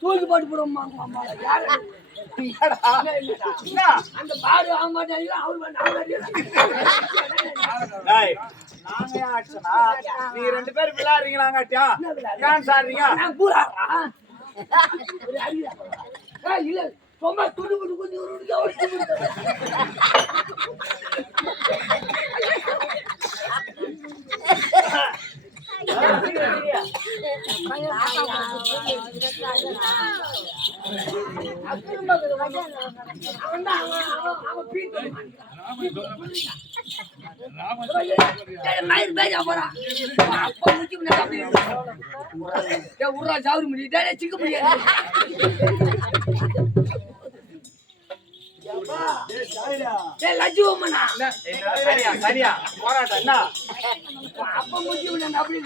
தூக்கி போட்டு போடுவோம் அந்த பாடு ஆக மாட்டாங்க நீங்க ரெண்டு பேரும் விளையாடுறீங்களாங்கட்டியா டான்ஸ் ஆடுறீங்க இல்ல சும்மா துண்டு போட்டு கொஞ்சம் உர்ரா சாவரி முடியா சிக்க முடியாது அப்ப முடிச்சு அப்படி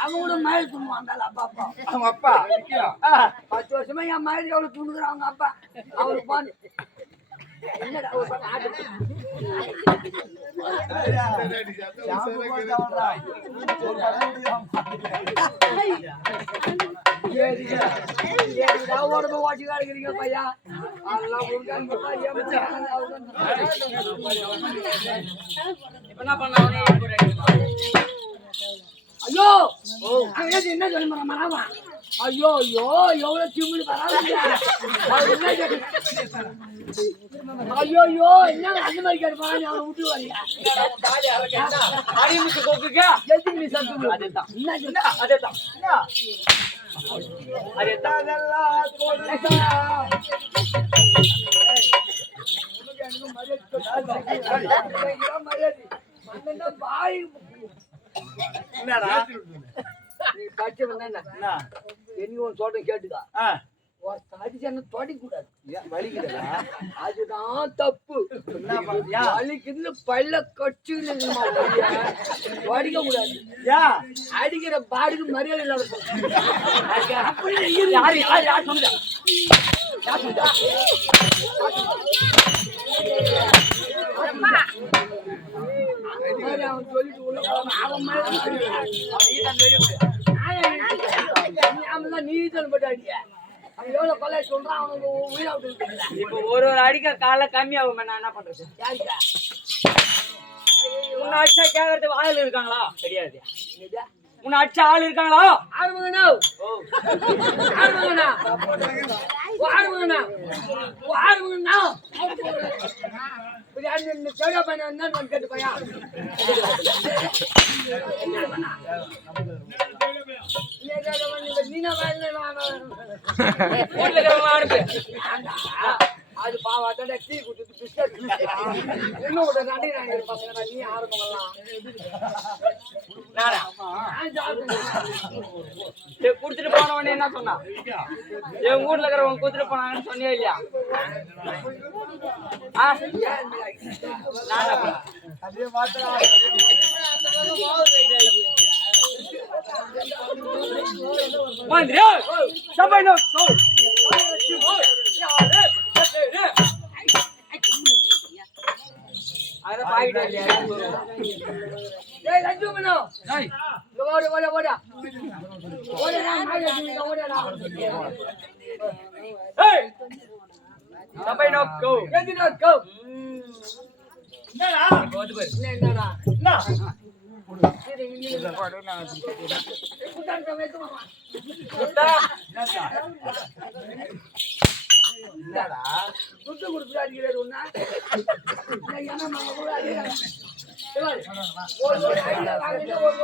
அவங்க கூட மயில் துணுவாங்க அப்பா அப்பா அவங்க அப்பா 10 வருஷமா என் மயில் எவ்வளவு துணுக்குறான் அவங்க அப்பா அவளுக்கு பாரு என்னடா உடம்பு ஓட்டி காடுக்கிறீங்க பையா என்ன பண்ண ஐயோ என்ன சொல்ல ஐயோ ஐயோ எவ்வளவு திமுடி பரவாயில்ல ஐயோ ஐயோ என்ன அந்த மாதிரி கேட்பா நீ அவனை விட்டு வரியா எதுக்கு சத்து அதேதான் அதேதான் நீ படிச்சு வந்தா என்ன சொல்றேன் கேட்டுக்கா தொடக்கூடாது அதுதான் தப்பு வலிக்குது பல்ல கட்டு வடிக்க கூடாது அடிக்கிற பாடுக்கு மரியாதை இல்லாத அவன் சொல்லிட்டு அவன் நீ சொல்லப்பட்ட அடிய அவன் எவ்வளவு கொலை சொல்றான் அவனுக்கு உயிரை விட்டு இப்போ ஒரு அடிக்க கால கம்மியாகும் நான் என்ன பண்றது உன்னை அடிச்சா கேட்கறது ஆள் இருக்காங்களா கிடையாது உன்னை அடிச்ச ஆள் இருக்காங்களா ஆறுமங்கண்ணா ஆறுமங்கண்ணா ஆறுமங்கண்ணா ஆறுமங்கண்ணா செவடா பையன் வந்தா கேட்டு பையா அது பாவாத்தோட டீ குடிச்சு பிஸ்கட் இன்னும் ஒரு நன்றி பசங்க நீ ஆரம்பங்கள்லாம் குடுத்துட்டு போனவனே என்ன சொன்னா என் வீட்டுல இருக்கிறவங்க குடுத்துட்டு போனாங்கன்னு சொன்னியா இல்லையா அதான் பாக்கிட்டே இல்லையா லஞ்சு பண்ணும் ஓட ஓட ஓட ஓடா ஓடா Hey! Sampai nak go. Jadi nak go. என்னடா என்னடா என்ன சரி நீங்க போடுங்க குட்டான் கமெத்து மாமா குட்டா என்னடா குட்டு குடுத்து அடிக்கிறாரு ஒண்ணா நான் என்ன மாமா கூட அடிக்கிறாரு ஒரு ஐடியா வாங்கிட்டு ஒரு